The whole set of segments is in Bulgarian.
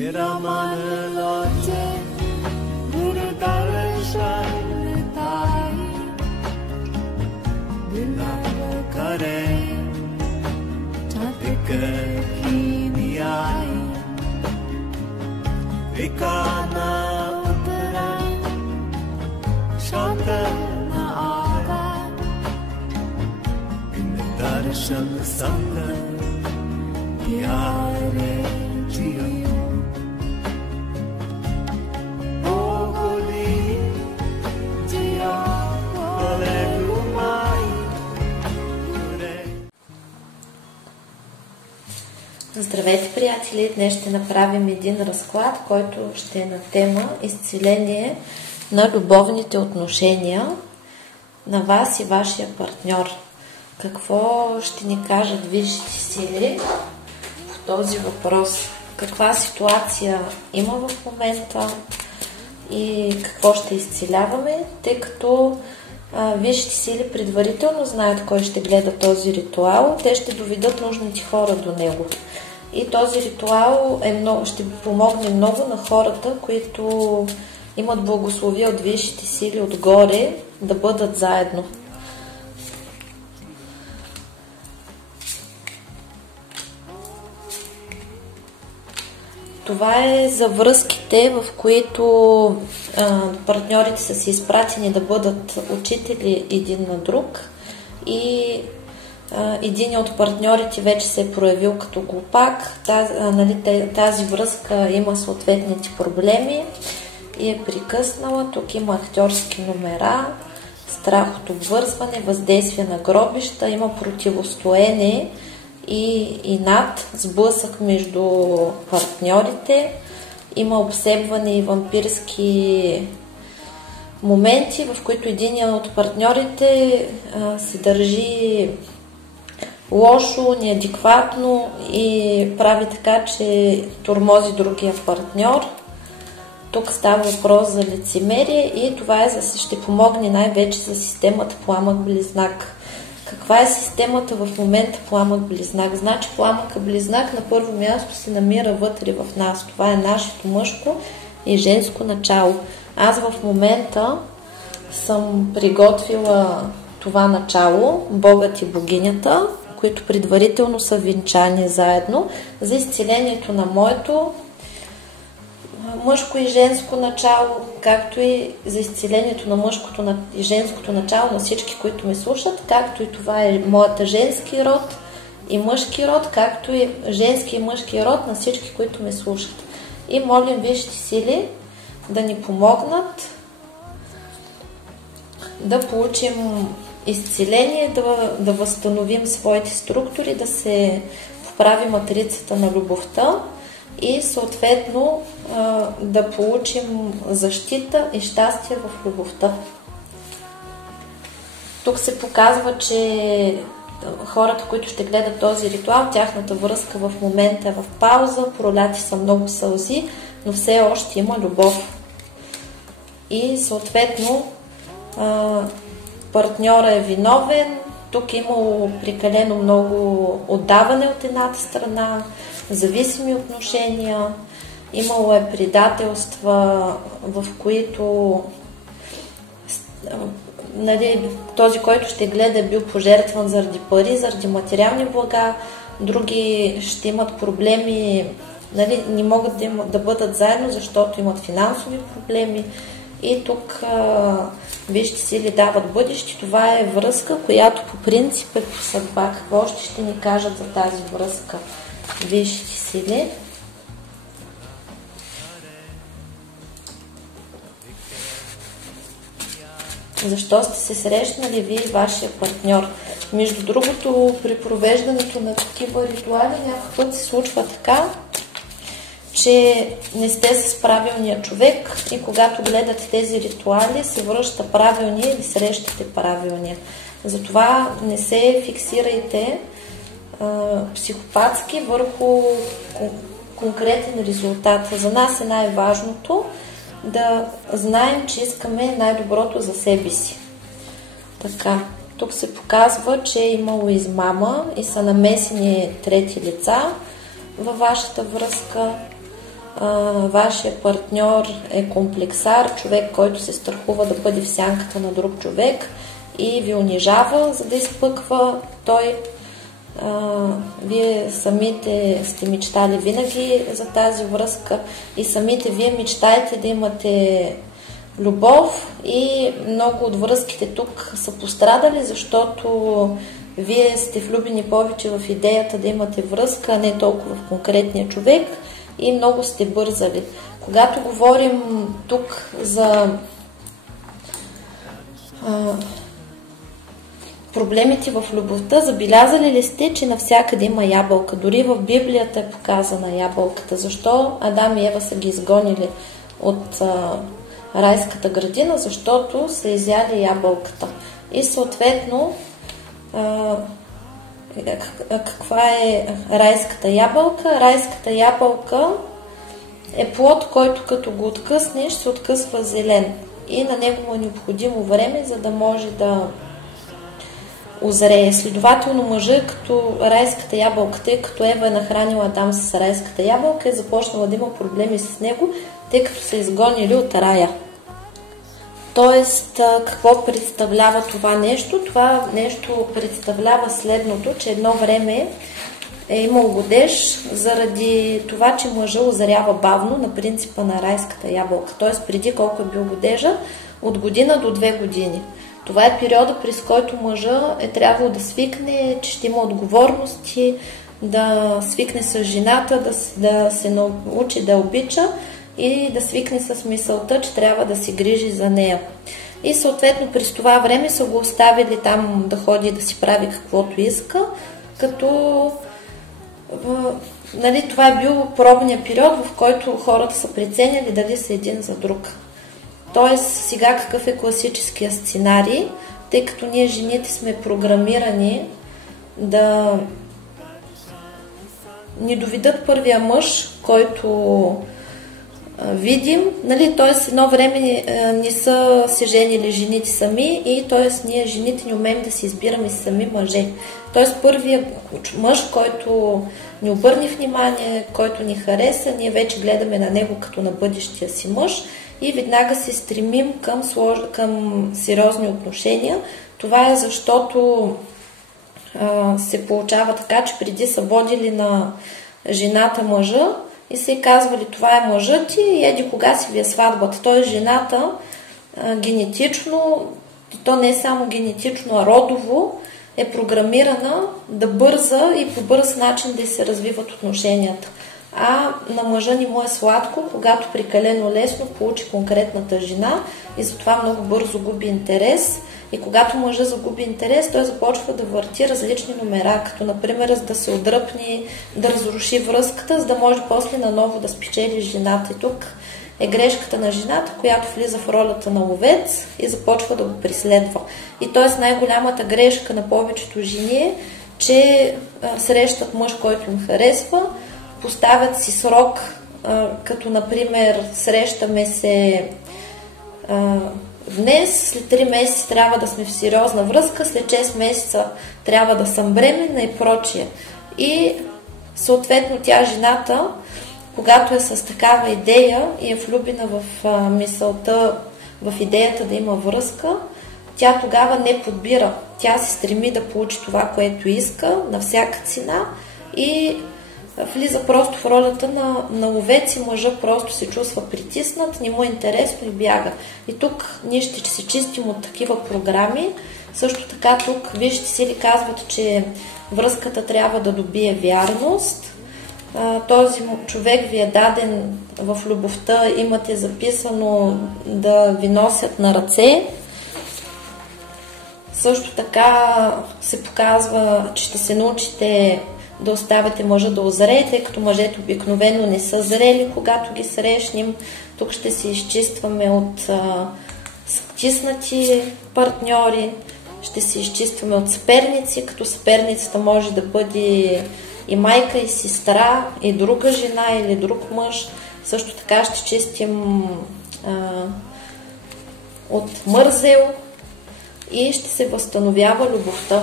तेरा मन लाजे गुरु दर्शन ताई बिलाव करे चातिक की नियाई विकाना उतरा शांत न आगा इन दर्शन संग प्यारे जियो Здравейте, приятели! Днес ще направим един разклад, който ще е на тема изцеление на любовните отношения на вас и вашия партньор. Какво ще ни кажат висшите сили в този въпрос? Каква ситуация има в момента и какво ще изцеляваме, тъй като висшите сили предварително знаят кой ще гледа този ритуал, те ще доведат нужните хора до него. И този ритуал ще помогне много на хората, които имат благословие от висшите сили отгоре да бъдат заедно. Това е за връзките, в които партньорите са си изпратени да бъдат учители един на друг и един от партньорите вече се е проявил като глупак. Тази връзка има съответните проблеми и е прекъснала. Тук има актьорски номера, страх от обвързване, въздействие на гробища, има противостоене и инат, сблъсък между партньорите, има обсебване и вампирски моменти, в които един от партньорите се държи лошо, неадекватно и прави така, че тормози другия партньор. Тук става въпрос за лицемерие и това ще помогне най-вече за системата Пламък-Близнак. Каква е системата в момента Пламък-Близнак? Значи Пламък-Близнак на първо място се намира вътре в нас. Това е нашето мъжко и женско начало. Аз в момента съм приготвила това начало, Богът и богинята, които предварително са венчани заедно за изцелението на моето мъжко и женско начало, както и за изцелението на мъжкото и женското начало на всички, които ме слушат, както и това е моята женски род и мъжки род, както и женски и мъжки род на всички, които ме слушат. И молим висшите сили да ни помогнат да получим изцеление, да възстановим своите структури, да се поправи матрицата на любовта и съответно да получим защита и щастие в любовта. Тук се показва, че хората, които ще гледат този ритуал, тяхната връзка в момента е в пауза, проляти са много сълзи, но все още има любов. И съответно партньора е виновен, тук имало прекалено много отдаване от едната страна, зависими отношения, имало е предателства, в които този, който ще гледа, е бил пожертван заради пари, заради материални блага, други ще имат проблеми, не могат да бъдат заедно, защото имат финансови проблеми. И тук висшите сили дават бъдеще. Това е връзка, която по принцип е по съдба. Какво още ще ни кажат за тази връзка висшите сили? Защо сте се срещнали вие и вашия партньор? Между другото, при провеждането на такива ритуали някакъв път се случва така, че не сте с правилния човек и когато гледате тези ритуали, се връща правилния или срещате правилния. Затова не се фиксирайте психопатски върху конкретен резултат. За нас е най-важното да знаем, че искаме най-доброто за себе си. Така, тук се показва, че е имало измама и са намесени трети лица във вашата връзка. вашия партньор е комплексар, човек, който се страхува да бъде в сянката на друг човек и ви унижава, за да изпъква той. Вие самите сте мечтали винаги за тази връзка и самите вие мечтаете да имате любов и много от връзките тук са пострадали, защото вие сте влюбени повече в идеята да имате връзка, а не толкова в конкретния човек и много сте бързали. Когато говорим тук за проблемите в любовта, забелязали ли сте, че навсякъде има ябълка? Дори в Библията е показана ябълката. Защо Адам и Ева са ги изгонили от райската градина? Защото са изяли ябълката. И съответно, каква е райската ябълка? Райската ябълка е плод, който като го откъснеш, се откъсва зелен. И на него му е необходимо време, за да може да озрее. Следователно мъжът като райската ябълка, тъй като Ева е нахранила Адам с райската ябълка, е започнала да има проблеми с него, тъй като са изгонили от рая. Тоест, какво представлява това нещо? Това нещо представлява следното, че едно време е имал годеж заради това, че мъжът озрява бавно на принципа на райската ябълка. Тоест, преди колко е бил годежа? От година до 2 години. Това е периода, през който мъжа е трябвало да свикне, че ще има отговорности, да свикне с жената, да се научи да обича и да свикне с мисълта, че трябва да се грижи за нея. И съответно през това време са го оставили там да ходи да си прави каквото иска, като това е бил пробния период, в който хората са преценяли дали са един за друг. Тоест, сега какъв е класическия сценарий, тъй като ние жените сме програмирани да ни доведат първия мъж, който видим, т.е. едно време не са се женили жените сами и т.е. ние жените не умеем да си избираме сами мъже. Т.е. първият мъж, който ни обърне внимание, който ни хареса, ние вече гледаме на него като на бъдещия си мъж и веднага се стремим към сериозни отношения. Това е защото се получава така, че преди са водили на жената мъжа и се казвали, това е мъжът ти и еди кога си ви е сватбата. Т.е. жената генетично, то не е само генетично, а родово е програмирана да бърза и по бърз начин да се развиват отношенията. А на мъжа ни му е сладко, когато прекалено лесно получи конкретната жена и затова много бързо губи интерес. И когато мъжа загуби интерес, той започва да върти различни номера, като например да се отдръпне, да разруши връзката, за да може после наново да спечели жената. И тук е грешката на жената, която влиза в ролята на ловец и започва да го преследва. И т.е. най-голямата грешка на повечето жени е, че срещат мъж, който им харесва, поставят си срок, като например срещаме се днес, след 3 месеца трябва да сме в сериозна връзка, след 6 месеца трябва да съм бременна и прочие. И съответно тя, жената, когато е с такава идея и е влюбена в мисълта, в идеята да има връзка, тя тогава не подбира. Тя се стреми да получи това, което иска на всяка цена и влиза просто в ролята на ловец и мъжа просто се чувства притиснат, не му е интересно и бяга. И тук ние ще се чистим от такива програми. Също така тук вижте сили казват, че връзката трябва да добие вярност. Този човек ви е даден в любовта, имате записано да ви носят на ръце. Също така се показва, че ще се научите да оставяте мъжа да озрее, тъй като мъжете обикновено не са зрели, когато ги срещнем. Тук ще се изчистваме от стиснати партньори, ще се изчистваме от съперници, като съперницата може да бъде и майка, и сестра, и друга жена, или друг мъж. Също така ще чистим от мързел и ще се възстановява любовта.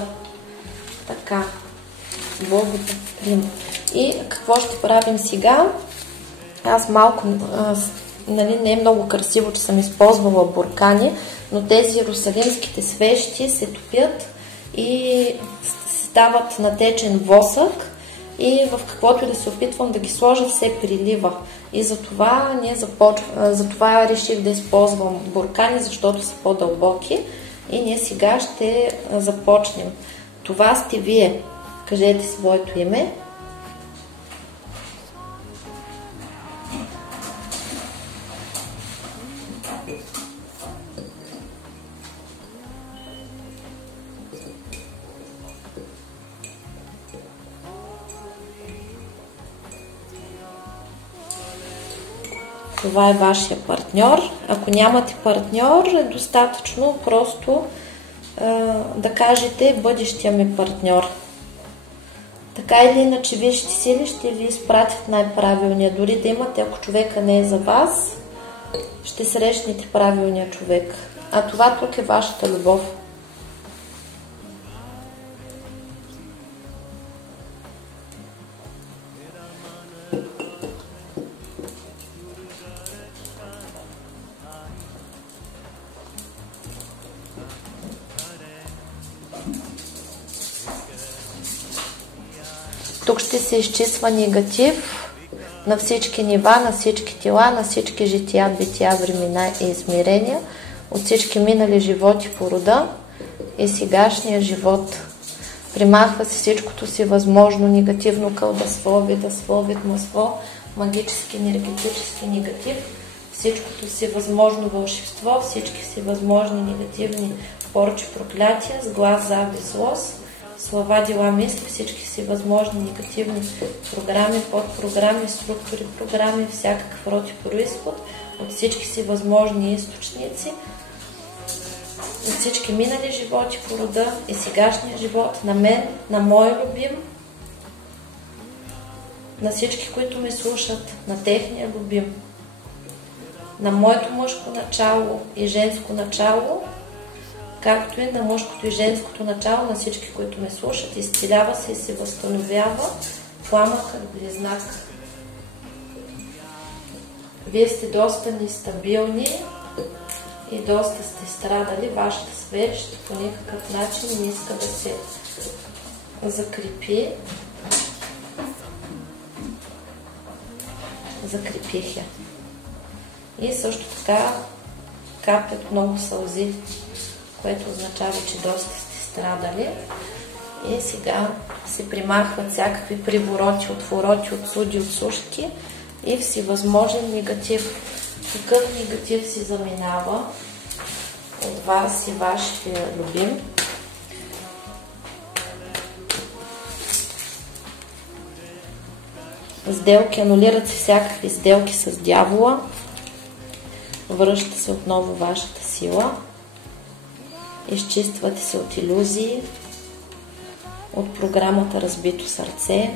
Така. Благодарим. И какво ще правим сега? аз малко, нали, не е много красиво, че съм използвала буркани, но тези иерусалимските свещи се топят и стават натечен восък и в каквото и да се опитвам да ги сложа, все прилива. И затова затова реших да използвам буркани, защото са по-дълбоки. И ние сега ще започнем. Това сте вие. Кажете своето име. Това е вашия партньор. Ако нямате партньор, е достатъчно просто да кажете бъдещия ми партньор. Така или иначе, висшите сили ще ви изпратят най-правилния. Дори да имате, ако човека не е за вас, ще срещнете правилния човек. А това тук е вашата любов. Тук ще се изчиства негатив на всички нива, на всички тела, на всички жития, бития, времена и измерения, от всички минали животи по рода и сегашния живот. Примахва се всичкото си възможно негативно кълдъство, видъство, видмъство, магически, енергетически негатив, всичкото си възможно вълшебство, всички си възможни негативни порчи, проклятия, сглаз, завист, злост, слова, дела, мисли, всички си възможни негативни програми, подпрограми, структури, програми, всякакъв род и произход, от всички си възможни източници, от всички минали животи по рода и сегашния живот, на мен, на мой любим, на всички, които ме слушат, на техния любим, на моето мъжко начало и женско начало, както и на мъжкото и женското начало, на всички, които ме слушат, изцелява се и се възстановява пламъкът близнак. Вие сте доста нестабилни и доста сте страдали. Вашата свещ по никакъв начин не иска да се закрепи. Закрепих я. И също така капят много сълзи, което означава, че доста сте страдали. И сега се примахват всякакви привороти, отвороти, отсуди, отсушки и всевъзможен негатив. Какъв негатив си заминава от вас и вашия любим. Сделки, анулират се всякакви сделки с дявола. Връща се отново вашата сила. Изчиствате се от илюзии, от програмата Разбито сърце.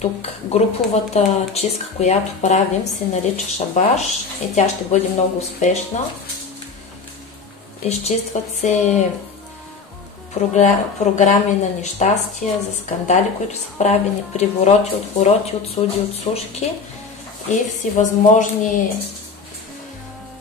Тук груповата чистка, която правим, се нарича шабаш и тя ще бъде много успешна. Изчистват се програми на нещастия, за скандали, които са правени, привороти, отвороти, отсуди, отсушки и всевъзможни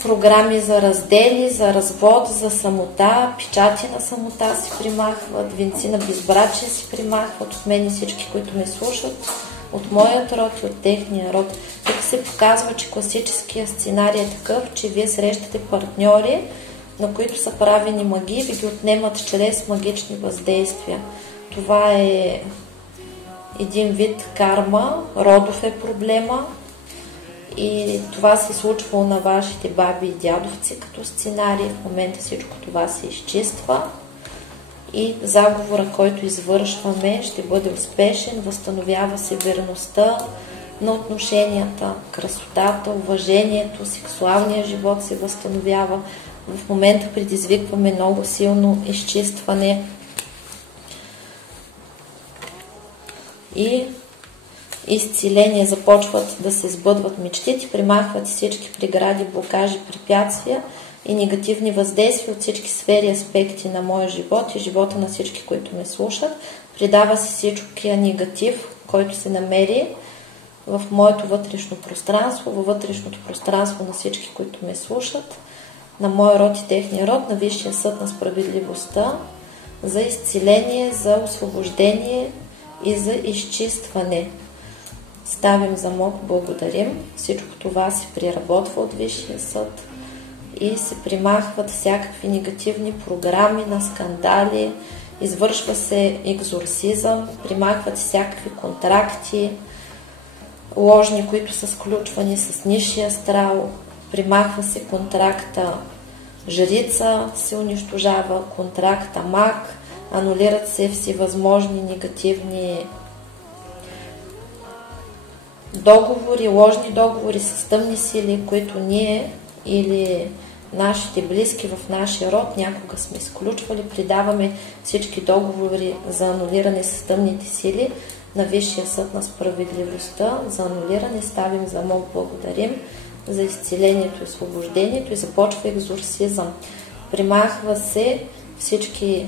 програми за раздели, за развод, за самота, печати на самота се примахват, венци на безбрачие се примахват от мен и всички, които ме слушат, от моят род и от техния род. Тук се показва, че класическия сценарий е такъв, че вие срещате партньори, на които са правени магии, ви ги отнемат чрез магични въздействия. Това е един вид карма, родов е проблема и това се случва на вашите баби и дядовци като сценарий. В момента всичко това се изчиства и заговора, който извършваме, ще бъде успешен, възстановява се верността на отношенията, красотата, уважението, сексуалния живот се възстановява. В момента предизвикваме много силно изчистване и изцеление. Започват да се сбъдват мечтите, примахват всички прегради, блокажи, препятствия и негативни въздействия от всички сфери, аспекти на моя живот и живота на всички, които ме слушат. Придава се всичкия негатив, който се намери в моето вътрешно пространство, във вътрешното пространство на всички, които ме слушат, на моя род и техния род, на Висшия съд на справедливостта, за изцеление, за освобождение и за изчистване. Ставим замок, благодарим. Всичко това се приработва от Висшия съд и се примахват всякакви негативни програми на скандали, извършва се екзорсизъм, примахват всякакви контракти, ложни, които са сключвани с нисшия астрал, примахва се контракта жрица, се унищожава контракта маг, анулират се всевъзможни негативни договори, ложни договори с тъмни сили, които ние или нашите близки в нашия род някога сме изключвали. Придаваме всички договори за анулиране с тъмните сили на Висшия съд на справедливостта. За анулиране ставим замок, благодарим за изцелението и освобождението и започва екзорсизъм. Примахва се всички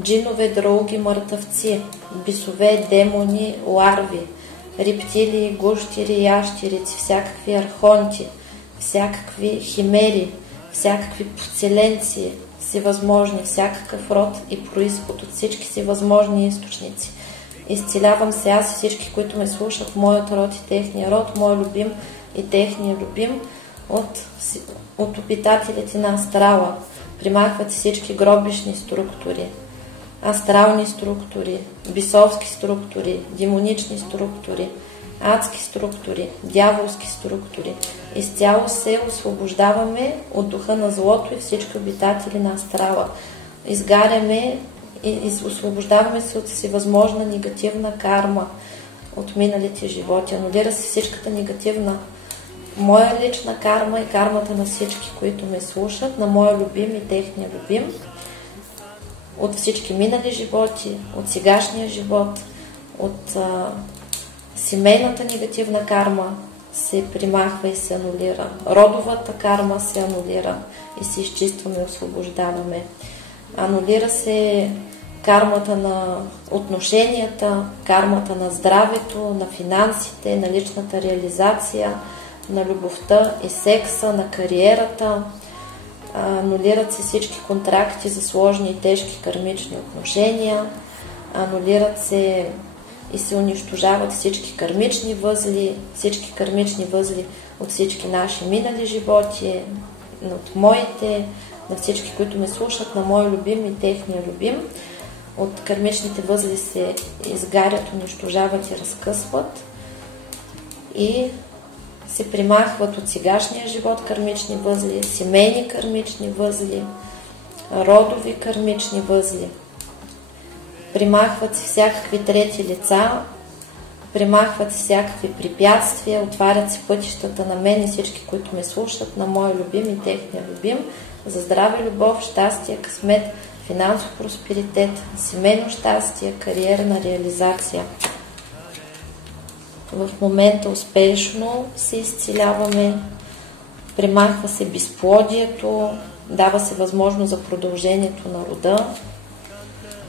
джинове, драуги, мъртъвци, бисове, демони, ларви, рептилии, гущери, ящерици, всякакви архонти, всякакви химери, всякакви подселенци, всевъзможни, всякакъв род и произход от всички всевъзможни източници. Изцелявам се аз и всички, които ме слушат, моят род и техния род, мой любим и техния любим от обитателите на астрала. Примахват всички гробищни структури, астрални структури, бисовски структури, демонични структури, адски структури, дяволски структури. Изцяло се освобождаваме от духа на злото и всички обитатели на астрала. Изгаряме и освобождаваме се от всевъзможна негативна карма от миналите животи. Анулира се всичката негативна моя лична карма и кармата на всички, които ме слушат, на моя любим и техния любим, от всички минали животи, от сегашния живот, от семейната негативна карма се примахва и се анулира. Родовата карма се анулира и се изчистваме и освобождаваме. Анулира се кармата на отношенията, кармата на здравето, на финансите, на личната реализация, на любовта и секса, на кариерата. Анулират се всички контракти за сложни и тежки кармични отношения. Анулират се и се унищожават всички кармични възли от всички наши минали животи, от моите, на всички, които ме слушат, на мой любим и техния любим. От кармичните възли се изгарят, унищожават и разкъсват и се примахват от сегашния живот кармични възли, семейни кармични възли, родови кармични възли. Примахват се всякакви трети лица, примахват се всякакви препятствия, отварят се пътищата на мен и всички, които ме слушат, на моя любим и техния любим, за здраве, любов, щастие, късмет, финансов просперитет, семейно щастие, кариерна реализация. В момента успешно се изцеляваме, примахва се безплодието, дава се възможност за продължението на рода,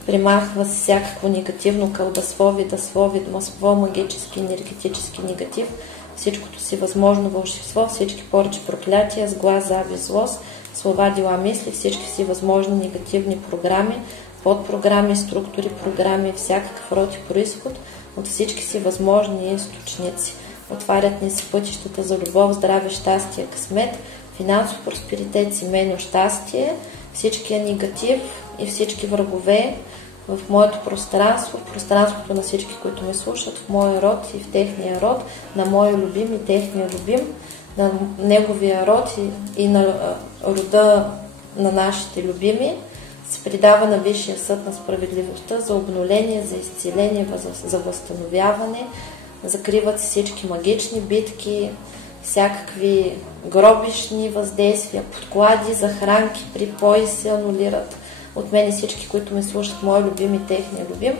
примахва се всякакво негативно кълдасвови, дъсловидмоство, магически, енергетически негатив, всичкото си възможно вълшебство, всички поръчи, проклятия, сглаз, завист, злост, слова, дела, мисли, всички си възможни негативни програми, подпрограми, структури, програми, всякакъв род и произход от всички си възможни източници. Отварят ни се пътищата за любов, здраве, щастие, късмет, финансов просперитет, семейно щастие, всичкия негатив и всички врагове в моето пространство, в пространството на всички, които ме слушат, в моя род и в техния род, на моя любим и техния любим, на неговия род и на рода на нашите любими, се предава на Висшия съд на справедливостта за обнуление, за изцеление, за възстановяване. Закриват се всички магични битки, всякакви гробищни въздействия, подклади, захранки, припои се анулират от мен и всички, които ме слушат, мой любим и техния любим,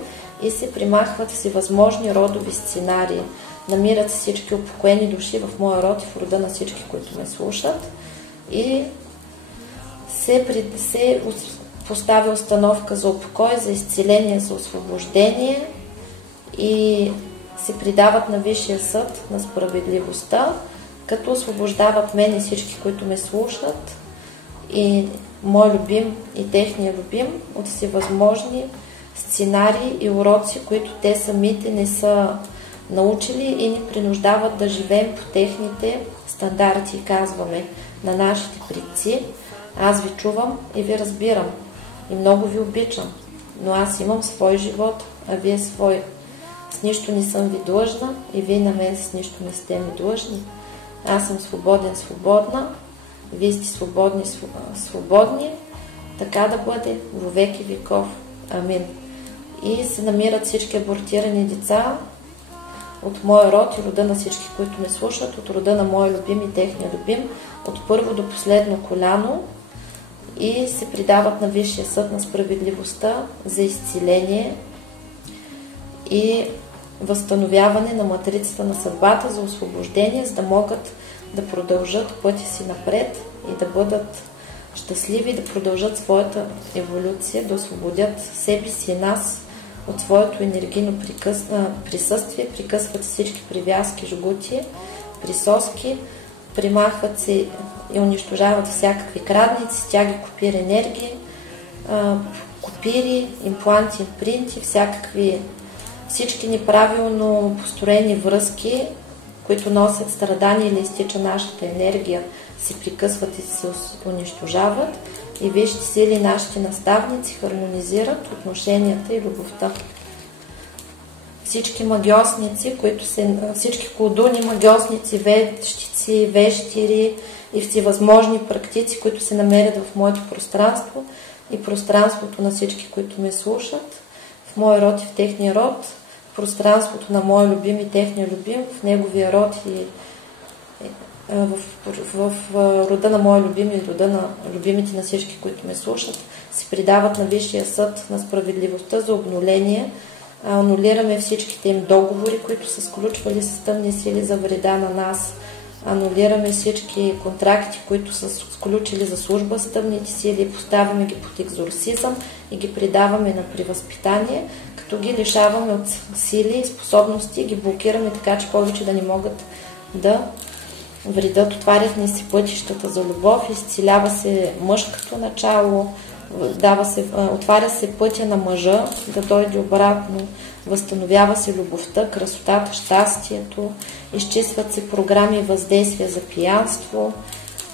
и се примахват всевъзможни родови сценарии. Намират се всички упокоени души в моя род и в рода на всички, които ме слушат, и се поставя установка за упокой, за изцеление, за освобождение, и се предават на Висшия съд на справедливостта, като освобождават мен и всички, които ме слушат, и мой любим и техния любим от всевъзможни сценарии и уроци, които те самите не са научили и ни принуждават да живеем по техните стандарти. Казваме на нашите предци: аз ви чувам и ви разбирам и много ви обичам, но аз имам свой живот, а вие свой. С нищо не съм ви длъжна и вие на мен с нищо не сте ми длъжни. Аз съм свободен, свободна, вие сте свободни, свободни, така да бъде во веки веков. Амин. И се намират всички абортирани деца от моя род и рода на всички, които ме слушат, от рода на моя любим и техния любим, от първо до последно коляно, и се предават на Висшия съд на справедливостта за изцеление и възстановяване на матрицата на съдбата, за освобождение, за да могат да продължат пътя си напред и да бъдат щастливи, да продължат своята еволюция, да освободят себе си и нас от своето енергийно присъствие, прекъсват всички привязки, жгути, присоски, примахват се и унищожават всякакви крадници, стяги, копири, енергии, копири, импланти, импринти, всички неправилно построени връзки, които носят страдания или изтича нашата енергия, се прекъсват и се унищожават, и висшите сили, нашите наставници, хармонизират отношенията и любовта. Всички магиосници, всички колдуни, магиосници, вещици, вещири и всевъзможни практици, които се намерят в моето пространство и пространството на всички, които ме слушат, в моя род и в техния род, в пространството на моя любим и техния любим, в неговия род и в рода на моя любим и рода на любимите на всички, които ме слушат, се предават на Висшия съд на справедливостта за обнуление. Анулираме всичките им договори, които са сключвали с тъмни сили за вреда на нас. Анулираме всички контракти, които са сключили за служба с тъмните сили, поставяме ги под екзорсизъм и ги предаваме на превъзпитание, като ги лишаваме от сили и способности, ги блокираме така, че повече да не могат да вредят. Отварят ни се пътищата за любов, изцелява се мъжкото начало, отваря се пътя на мъжа да дойде обратно, възстановява се любовта, красотата, щастието, изчистват се програми и въздействия за пиянство,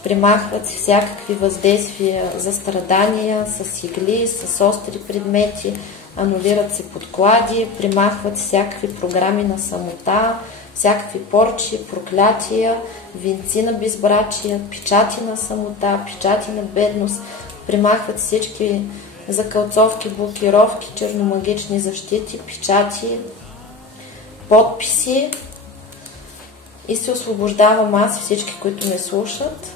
примахват се всякакви въздействия за страдания с игли, с остри предмети, анулират се подклади, примахват се всякакви програми на самота, всякакви порчи, проклятия, венци на безбрачия, печати на самота, печати на бедност, примахват всички закълцовки, блокировки, черномагични защити, печати, подписи, и се освобождавам аз, всички, които ме слушат,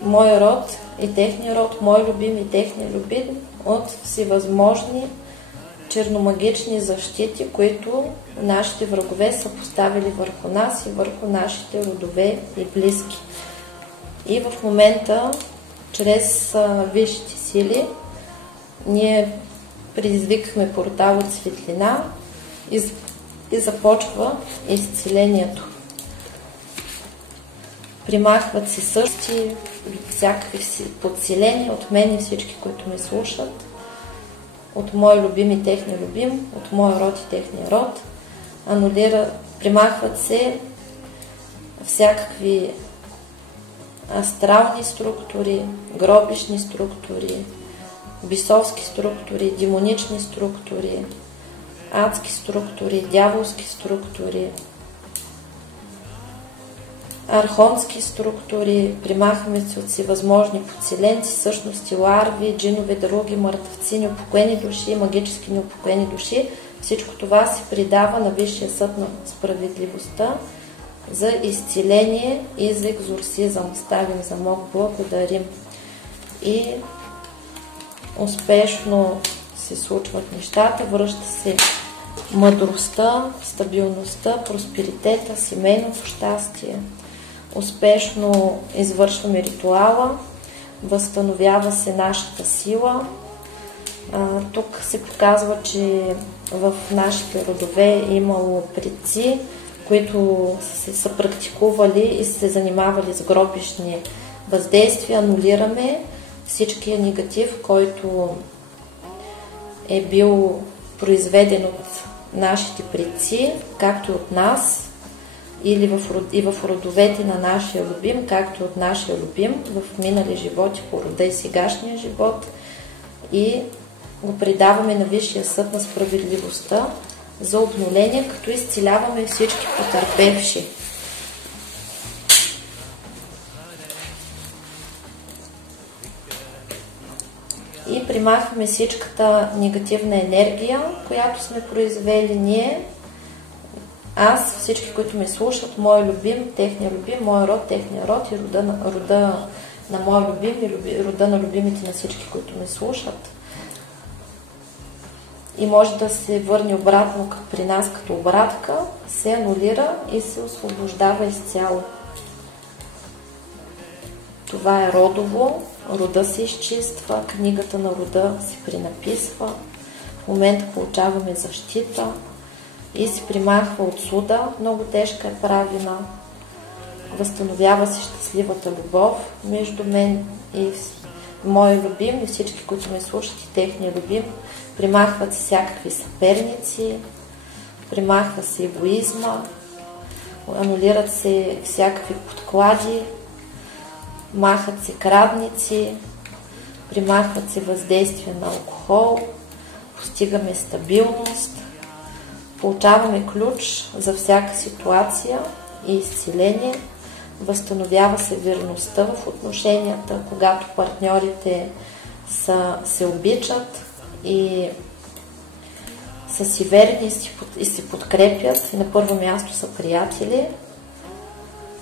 мой род и техния род, мой любим и техния любим, от всевъзможни черномагични защити, които нашите врагове са поставили върху нас и върху нашите родове и близки. И в момента, чрез висшите сили, ние предизвикахме портал от светлина и започва изцелението. Примахват се същи, всякакви подселения от мен и всички, които ме слушат, от мой любим и техния любим, от моя род и техния род. Примахват се всякакви астрални структури, гробищни структури, бисовски структури, демонични структури, адски структури, дяволски структури, архонски структури, примахваме се от всевъзможни подселенци, същности, ларви, джинове, други, мъртвци, неупокоени души, магически неупокоени души. Всичко това се предава на Висшия съд на справедливостта за изцеление и за екзорсизъм. Ставим замок, благодарим. И успешно се случват нещата, връща се мъдростта, стабилността, просперитета, семейното щастие. Успешно извършваме ритуала, възстановява се нашата сила, Тук се показва, че в нашите родове е имало предци, които са практикували и са се занимавали с гробищни въздействия. Анулираме всичкия негатив, който е бил произведен от нашите предци, както и от нас, и в родовете на нашия любим, както и от нашия любим, в минали животи по рода и сегашния живот, и го предаваме на Висшия съд на справедливостта за обнуление, като изцеляваме всички потърпевши. И примахваме всичката негативна енергия, която сме произвели ние, аз, всички, които ме слушат, мой любим, техния любим, мой род, техния род и рода на мой любим и рода на любимите на всички, които ме слушат. И може да се върне обратно при нас като обратка, се анулира и се освобождава изцяло. Това е родово, рода се изчиства, книгата на рода се пренаписва, в момента получаваме защита и се примахва отсуда, много тежка е правина, възстановява се щастливата любов между мен и мой любим и всички, които ме слушат и техния любим. Примахват се всякакви съперници, примахва се егоизма, анулират се всякакви подклади, махат се крадници, примахват се въздействие на алкохол, постигаме стабилност, получаваме ключ за всяка ситуация и изцеление, възстановява се верността в отношенията, когато партньорите се обичат и са си верни и се подкрепят и на първо място са приятели.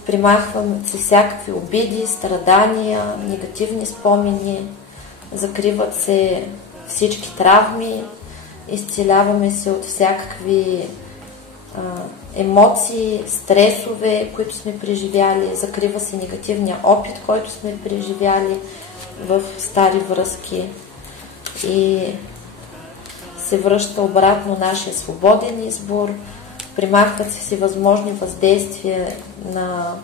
Примахват се всякакви обиди, страдания, негативни спомени, закриват се всички травми, изцеляваме се от всякакви емоции, стресове, които сме преживяли, закрива се негативния опит, който сме преживяли в стари връзки и се връща обратно нашия свободен избор, примахват се всевъзможни въздействия на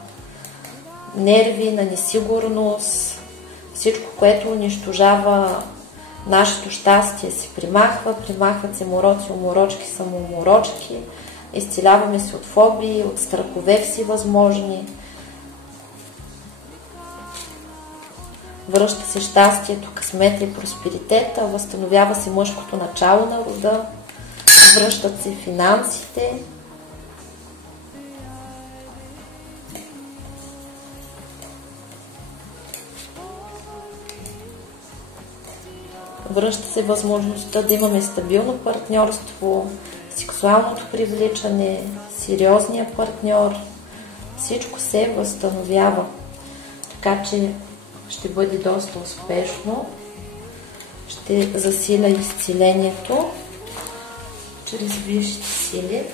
нерви, на несигурност, всичко, което унищожава нашето щастие се примахва, примахват се мороци, уморочки, самоуморочки, изцеляваме се от фобии, от страхове всевъзможни, връща се щастието, късмета и просперитета, възстановява се мъжкото начало на рода, връщат се финансите, връща се възможността да имаме стабилно партньорство, сексуалното привличане, сериозния партньор, всичко се възстановява. Така че ще бъде доста успешно. Ще засиля изцелението чрез висшите сили.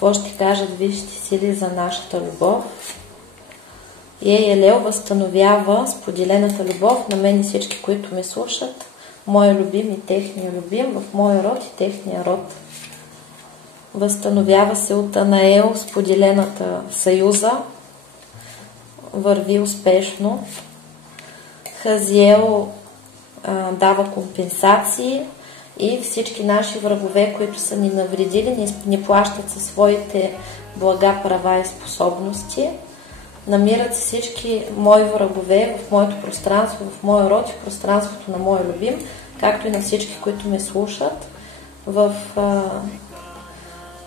Какво ще кажат висшите сили за нашата любов? Елео възстановява споделената любов на мен и всички, които ме слушат, моя любим и техния любим, в моя род и техния род. Възстановява се от Анаел споделената съюза, върви успешно. Хазиел дава компенсации и всички наши врагове, които са ни навредили, ни плащат със своите блага, права и способности. Намират се всички мои врагове в моето пространство, в моя род и в пространството на моя любим, както и на всички, които ме слушат, в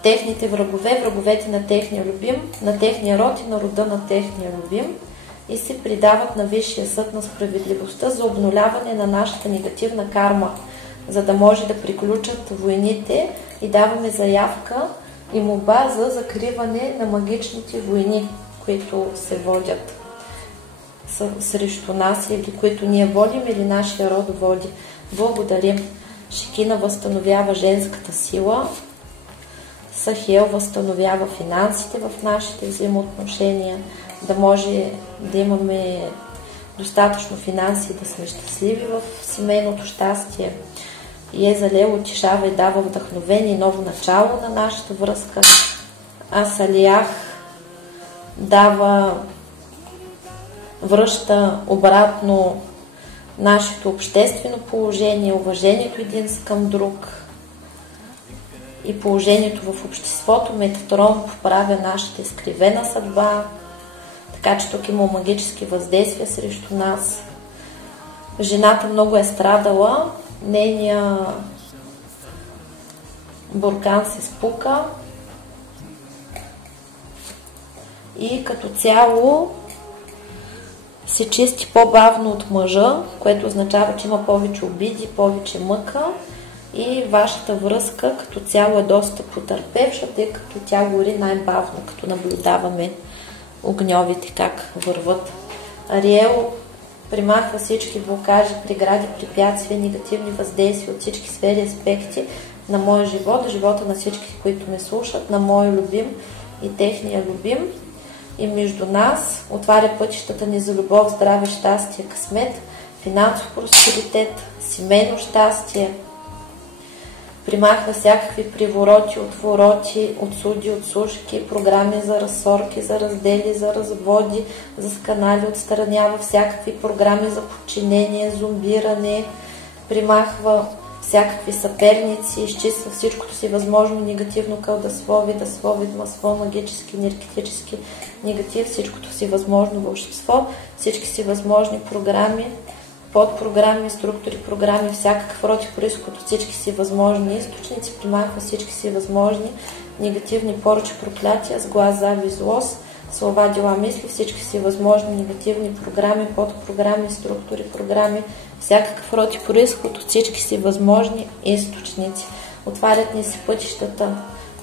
техните врагове, враговете на техния любим, на техния род и на рода на техния любим, и се придават на Висшия съд на справедливостта за обнуляване на нашата негативна карма, за да може да приключат войните, и даваме заявка и молба за закриване на магичните войни. които се водят срещу нас или които ние водим или нашия род води. Благодарим. Шекина възстановява женската сила. Сахел възстановява финансите в нашите взаимоотношения, да може да имаме достатъчно финанси и да сме щастливи в семейното щастие. Езалел утешава и дава вдъхновение и ново начало на нашата връзка. Асалиях връща обратно нашето обществено положение, уважението един към друг и положението в обществото. Метатрон поправя нашата изкривена съдба, така че тук има магически въздействия срещу нас. Жената много е страдала, нейният буркан се спука и като цяло се чисти по-бавно от мъжа, което означава, че има повече обиди, повече мъка и вашата връзка като цяло е доста потърпевша, тъй като тя гори най-бавно, като наблюдаваме огньовите как върват. Ариел примахва всички блокажи, прегради, препятствия, негативни въздействия от всички сфери и аспекти на моя живот, живота на всички, които ме слушат, на моя любим и техния любим. И между нас отваря пътищата ни за любов, здраве, щастие, късмет, финансов просперитет, семейно щастие. Примахва всякакви привороти, отвороти, отсуди, отсушки, програми за разсорки, за раздели, за разводи, за сканали, отстранява всякакви програми за подчинение, зомбиране, примахва всякакви съперници, изчиства всичкото си възможно негативно кълдословие, масло, магически, енергетически негатив, всичкото си възможно вълшебство, всички си възможни програми, подпрограми, структури, програми, всякакъв род и произход от всички си възможни източници, примахва всички си възможни негативни поръчи, проклятия, сглаз, завист, злост, слова, дела, мисли, всички си възможни негативни програми, подпрограми, структури, програми, всякакъв род и произход от всички си възможни източници. Отварят ни се пътищата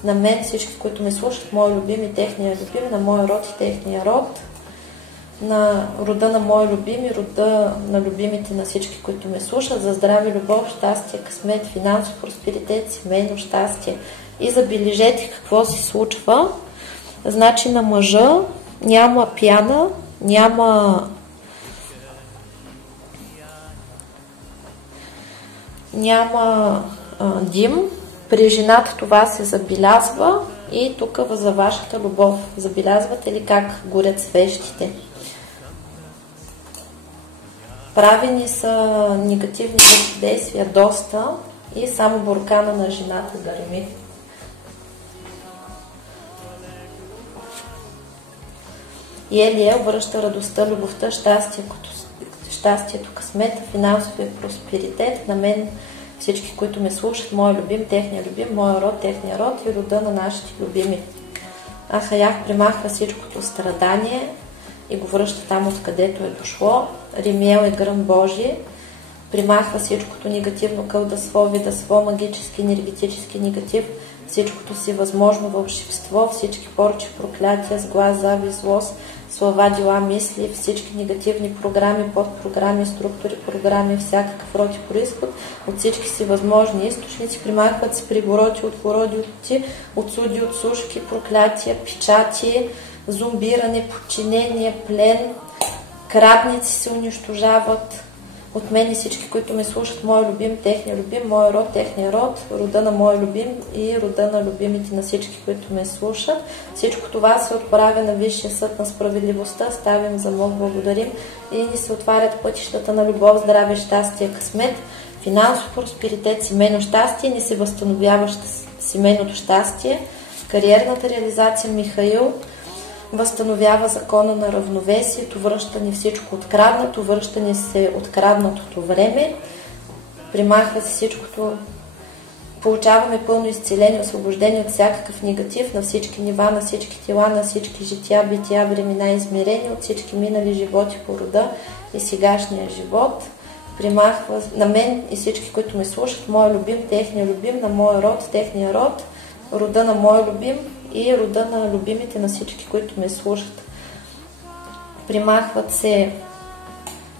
на мен, всички, които ме слушат, моя любим и техния любим, на моя род и техния род, на рода на мои любими, рода на любимите на всички, които ме слушат, за здраве, любов, щастие, късмет, финансов просперитет, семейно щастие. И забележете какво се случва. Значи на мъжа няма пяна, няма дим. При жената това се забелязва и тук за вашата любов. Забелязвате ли как горят свещите? Правени са негативни действия доста и само буркана на жената гърми. И Елиел връща радостта, любовта, щастието, късмета, финансовия просперитет на мен, всички, които ме слушат, моя любим, техния любим, моя род, техния род и рода на нашите любими. Ахаях примахва всичкото страдание и го връща там, откъдето е дошло. Римиел е гръм Божий, примахва всичкото негативно кълдословие, дасло, магически, енергетически негатив, всичкото си възможно вълшебство, всички порчи, проклятия, сглаз, завист, злост, слова, дела, мисли, всички негативни програми, подпрограми, структури, програми, всякакъв род и произход от всички си възможни източници, примахват се прибороти, отвороди, отсуди, отсушки, проклятия, печати, зомбиране, подчинение, плен, крадници се унищожават. От мен и всички, които ме слушат, мой любим, техния любим, мой род, техния род, рода на мой любим и рода на любимите на всички, които ме слушат. Всичко това се отправя на Висшия съд на справедливостта. Ставим за Бог, благодарим и ни се отварят пътищата на любов, здраве, щастие, късмет, финансов просперитет, семейно щастие, ни се възстановява семейното щастие, кариерната реализация. Михаил възстановява закона на равновесието, връща ни всичко откраднато, връща ни се откраднатото време, примахва се всичкото, получаваме пълно изцеление, освобождение от всякакъв негатив на всички нива, на всички тела, на всички жития, бития, времена и измерения, от всички минали животи по рода и сегашния живот. Примахва на мен и всички, които ме слушат, моя любим, техния любим, на моя род, техния род, рода на моя любим и рода на любимите на всички, които ме слушат. примахват се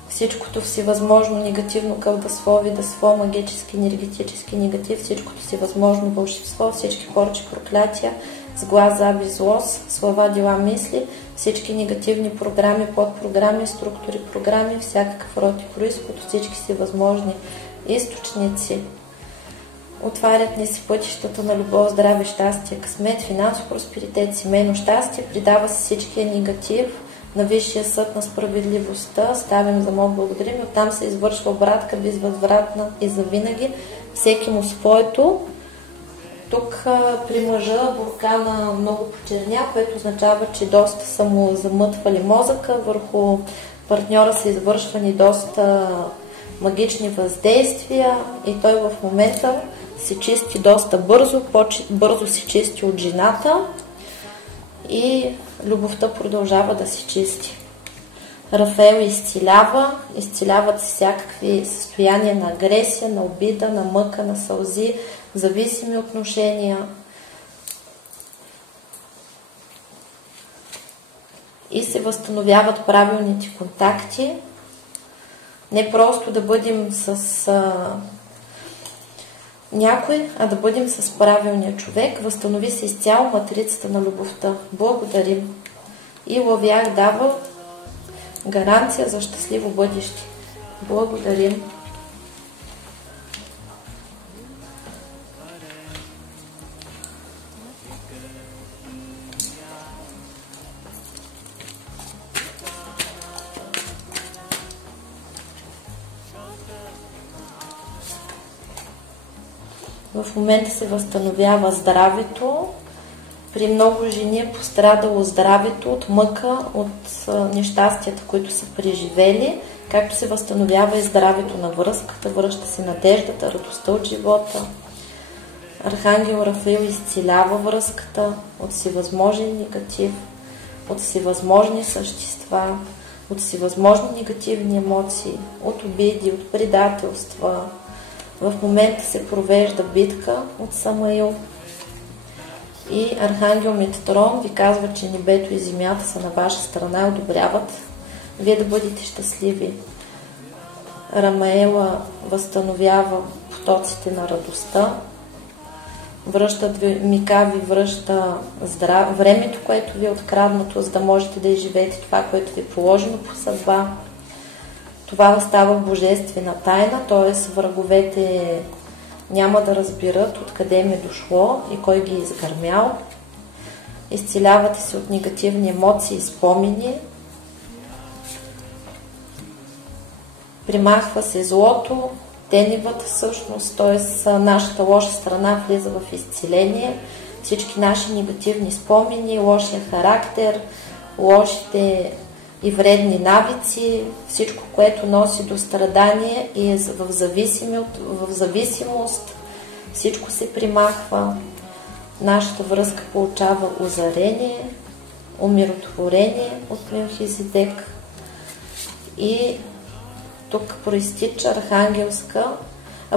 всичкото всевъзможно негативно кълдасво, видасво, магически, енергетически негатив, всичкото всевъзможно вълшебство, всички порчи, проклятия, сглаз, заби, злост, слова, дела, мисли, всички негативни програми, подпрограми, структури, програми, всякакъв род и произход, всички всевъзможни източници. Отварят ни се пътищата на любов, здраве, щастие, късмет, финансов просперитет, семейно щастие, придава се всичкия негатив на Висшия съд на справедливостта, ставим за мог благодарим, и оттам се извършва обратка безвъзвратна и завинаги, всеки му своето. Тук при мъжа буркана много почерня, което означава, че доста са му замътвали мозъка, върху партньора са извършвани доста магични въздействия и той в момента се чисти доста бързо, бързо се чисти от жената и любовта продължава да се чисти. Рафаел изцеляват се всякакви състояния на агресия, на обида, на мъка, на сълзи, зависими отношения. И се възстановяват правилните контакти. Не просто да бъдем с някой, а да бъдем с правилния човек. Възстанови се изцяло матрицата на любовта. Благодарим. И Лъвях дава гаранция за щастливо бъдеще. Благодарим. В момента се възстановява здравето. При много жени е пострадало здравето от мъка, от нещастията, които са преживели, както се възстановява и здравето на връзката, връща се надеждата, радостта от живота. Архангел Рафаил изцелява връзката от всевъзможен негатив, от всевъзможни същества, от всевъзможни негативни емоции, от обиди, от предателства. В момента се провежда битка от Самаил и Архангел Метатрон ви казва, че небето и земята са на ваша страна и одобряват вие да бъдете щастливи. Рамаела възстановява потоците на радостта, Мика ви връща времето, което ви е откраднато, за да можете да изживеете това, което ви е положено по съдба. Това става божествена тайна, т.е. враговете няма да разбират откъде им е дошло и кой ги е изгърмял. Изцелявате се от негативни емоции и спомени. Примахва се злото, теневата същност, т.е. нашата лоша страна влиза в изцеление. Всички наши негативни спомени, лошия характер, лошите и вредни навици, всичко, което носи до страдание и е в зависимост, всичко се примахва. Нашата връзка получава озарение, умиротворение от Мелхизедек и тук проистича архангелска,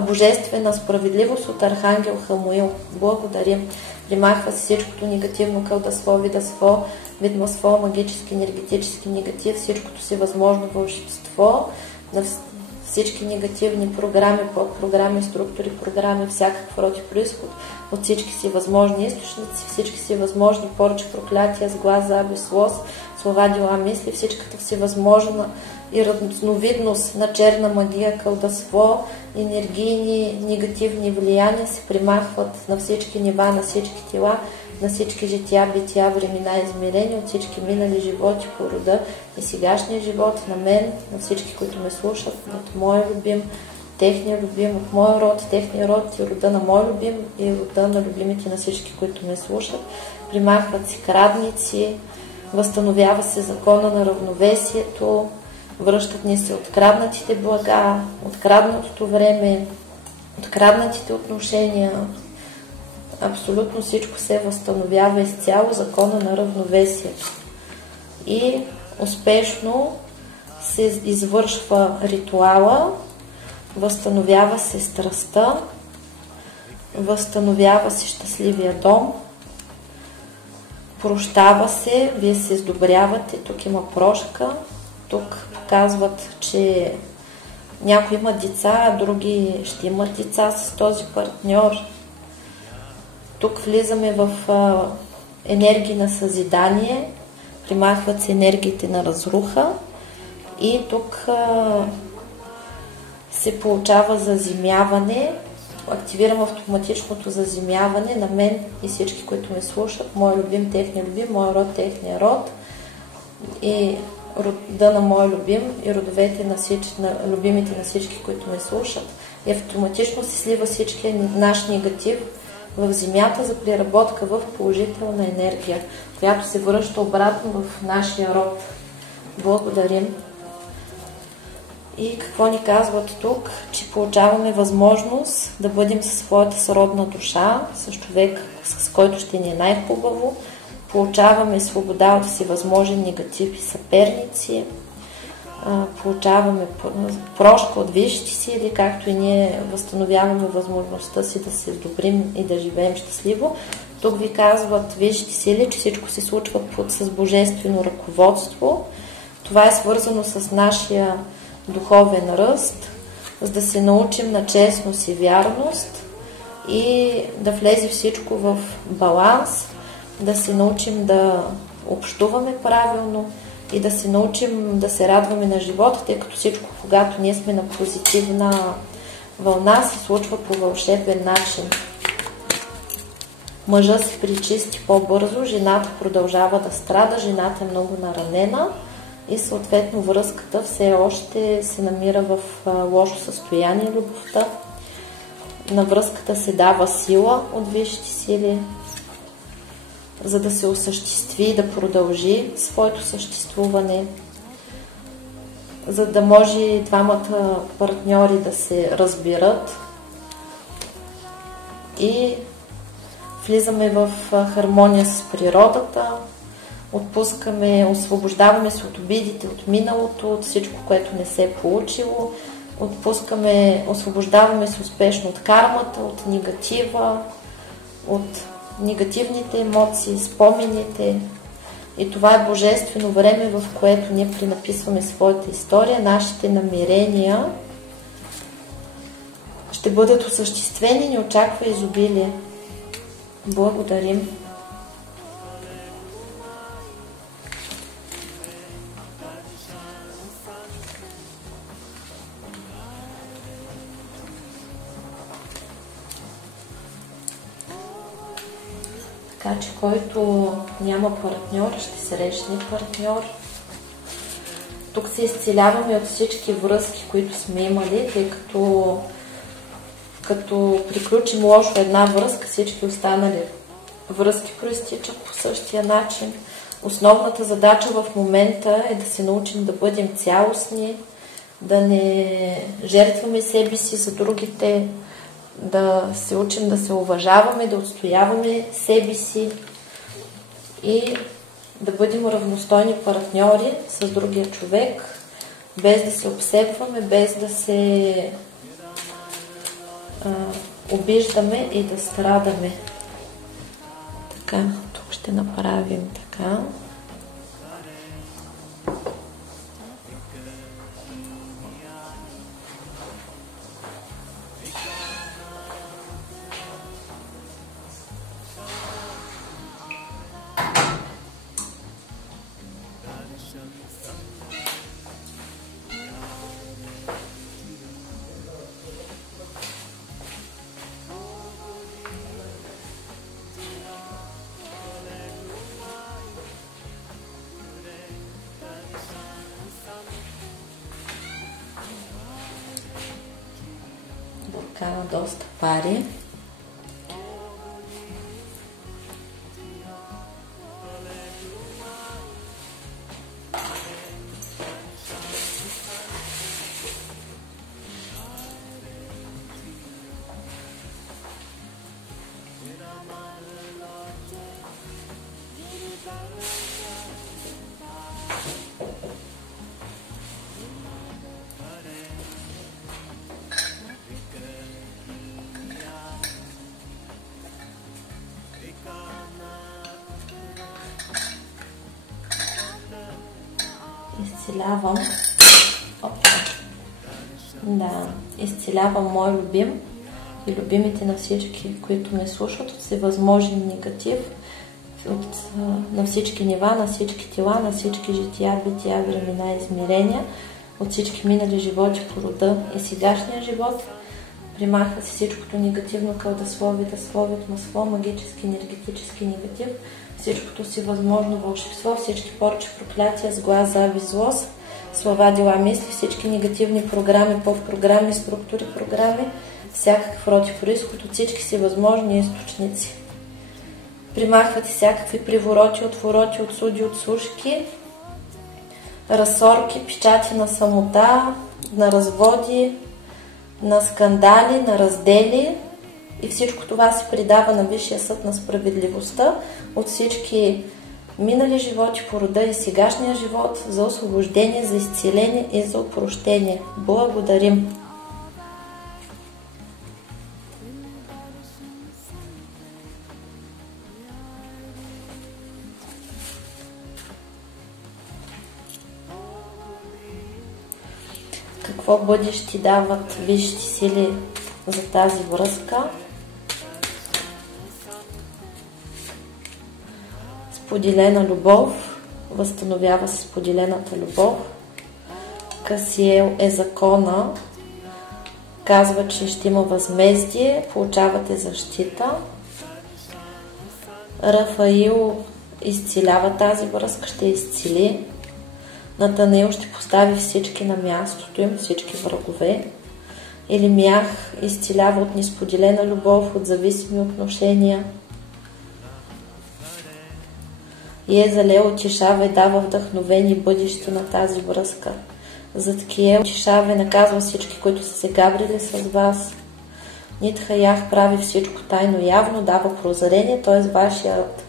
божествена справедливост от Архангел Хамуил. Благодарим. Примахва се всичкото негативно кълдасво, видасво, видмасво, магически, енергетически негатив, всичкото си възможно вълшебство, на всички негативни програми, подпрограми, структури, програми, всякакъв род и произход, от всички си възможни източници, всички си възможни порчи, проклятия, сглаз, завист, злост, слова, дела, мисли, всичката всевъзможна и разновидност на черна магия, кълдасво, енергийни, негативни влияния се примахват на всички нива, на всички тела, на всички жития, бития, времена, измерения, от всички минали животи по рода и сегашния живот, на мен, на всички, които ме слушат, от моя любим, техния любим, от моя род, техния род и рода на мой любим и рода на любимите на всички, които ме слушат. Примахват се крадници, възстановява се закона на равновесието, връщат ни се откраднатите блага, откраднатото време, откраднатите отношения. Абсолютно всичко се възстановява изцяло, закона на равновесието. И успешно се извършва ритуала, възстановява се страстта, възстановява се щастливия дом, прощава се, вие се сдобрявате, тук има прошка, тук показват, че някои имат деца, а други ще имат деца с този партньор. Тук влизаме в енергии на съзидание, примахват се енергиите на разруха и тук се получава заземяване. Активирам автоматичното заземяване на мен и всички, които ме слушат, мой любим, техния любим, мой род, техния род и рода на мой любим и родовете на любимите на всички, които ме слушат. И автоматично се слива всички наш негатив в земята за преработка в положителна енергия, която се връща обратно в нашия род. Благодарим. И какво ни казват тук? Че получаваме възможност да бъдем със своята сродна душа, с човек, с който ще ни е най-хубаво. Получаваме свобода от всевъзможен негатив и съперници. Получаваме прошка от висшите сили, както и ние възстановяваме възможността си да се добрим и да живеем щастливо. Тук ви казват висшите сили, че всичко се случва с божествено ръководство. Това е свързано с нашия духовен ръст, за да се научим на честност и вярност и да влезе всичко в баланс, да се научим да общуваме правилно и да се научим да се радваме на живота, тъй като всичко, когато ние сме на позитивна вълна, се случва по вълшебен начин. Мъжът се причисти по-бързо, жената продължава да страда, жената е много наранена и съответно връзката все още се намира в лошо състояние, любовта. На връзката се дава сила от висшите сили, за да се осъществи и да продължи своето съществуване, за да може двамата партньори да се разбират и влизаме в хармония с природата, отпускаме, освобождаваме се от обидите, от миналото, от всичко, което не се е получило, освобождаваме се успешно от кармата, от негатива, от негативните емоции, спомените. И това е божествено време, в което ние пренаписваме своята история, нашите намерения ще бъдат осъществени, ни очаква изобилие. Благодарим. Така че който няма партньор, ще срещне партньор. Тук се изцеляваме от всички връзки, които сме имали, тъй като приключим лошо една връзка, всички останали връзки проистичат по същия начин. Основната задача в момента е да се научим да бъдем цялостни, да не жертваме себе си за другите, да се учим да се уважаваме, да отстояваме себе си и да бъдем равностойни партньори с другия човек, без да се обсебваме, без да се обиждаме и да страдаме. Така, тук ще направим така. Доста пари. изцелявам. Опа. Да, изцелявам мой любим и любимите на всички, които ме слушат от всевъзможен негатив, на всички нива, на всички тела, на всички жития, бития, времена и измерения, от всички минали животи по рода и сегашния живот. Примахва се всичкото негативно кълдасловие, дасловие, масло, магически, енергетически негатив, всичкото си възможно вълшебство, всички порчи, проклятия, сглаз, завист, злост, слова, дела, мисли, всички негативни програми, подпрограми, структури, програми, всякакъв род и произход от всички си възможни източници. Примахвате всякакви привороти, отвороти, отсуди, отслушки, разсорки, печати на самота, на разводи, на скандали, на раздели, и всичко това се предава на Висшия съд на справедливостта от всички минали животи по рода и сегашния живот за освобождение, за изцеление и за опрощение. Благодарим! Какво бъдещи дават висшите сили за тази връзка? Споделена любов. Възстановява се споделената любов. Касиел е закона. Казва, че ще има възмездие. Получавате защита. Рафаил изцелява тази връзка. Ще изцели. Натанаил ще постави всички на мястото им, всички врагове. Елимях изцелява от несподелена любов, от зависими отношения. Езалел утешава и дава вдъхновение бъдеще на тази връзка. Заткиел утешава и наказва всички, които са се габрили с вас. Нитхаях прави всичко тайно явно, дава прозрение, т.е. вашият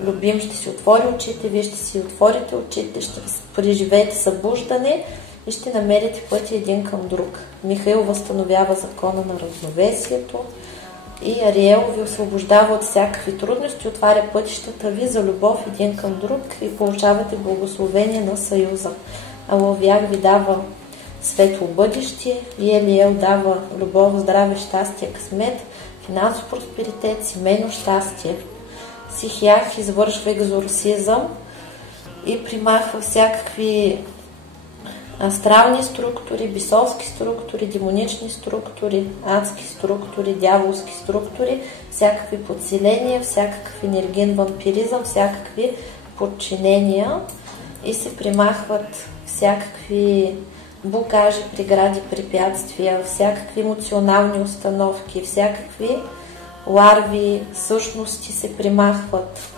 любим ще си отвори очите, вие ще си отворите очите, ще преживеете събуждане и ще намерите пътя един към друг. Михаил възстановява закона на равновесието и Ариел ви освобождава от всякакви трудности, отваря пътищата ви за любов един към друг и получавате благословение на съюза. Аловяк ви дава светло бъдеще и Елиел дава любов, здраве, щастие, късмет, финансов просперитет, семейно щастие. Сихях извършва екзорсизъм и примахва всякакви астрални структури, бисовски структури, демонични структури, адски структури, дяволски структури, всякакви подселения, всякакъв енергиен вампиризъм, всякакви подчинения и се примахват всякакви блокажи, прегради, препятствия, всякакви емоционални установки, всякакви ларви, същности се примахват.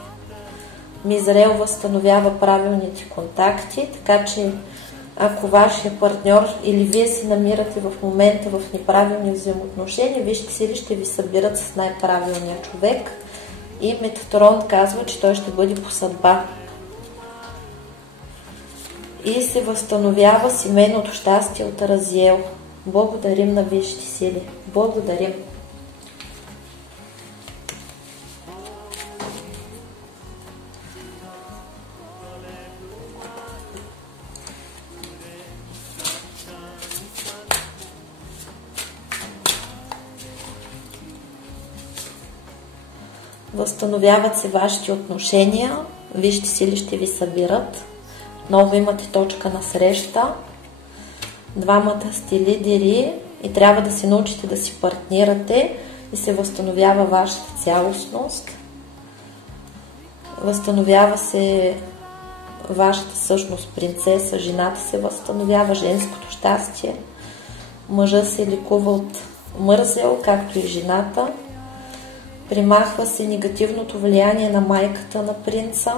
Мизраел възстановява правилните контакти, така че ако вашия партньор или вие се намирате в момента в неправилни взаимоотношения, вижте сили ще ви събират с най-правилния човек и Метатрон казва, че той ще бъде по съдба. И се възстановява семейното щастие от Разиел. Благодарим на висшите сили. Благодарим. Възстановяват се вашите отношения, висшите сили ще ви събират. Отново имате точка на среща. Двамата сте лидери и трябва да се научите да си партнирате и се възстановява вашата цялостност. Възстановява се вашата същност принцеса, жената се възстановява, женското щастие. Мъжът се лекува от мързел, както и жената. Примахва се негативното влияние на майката на принца,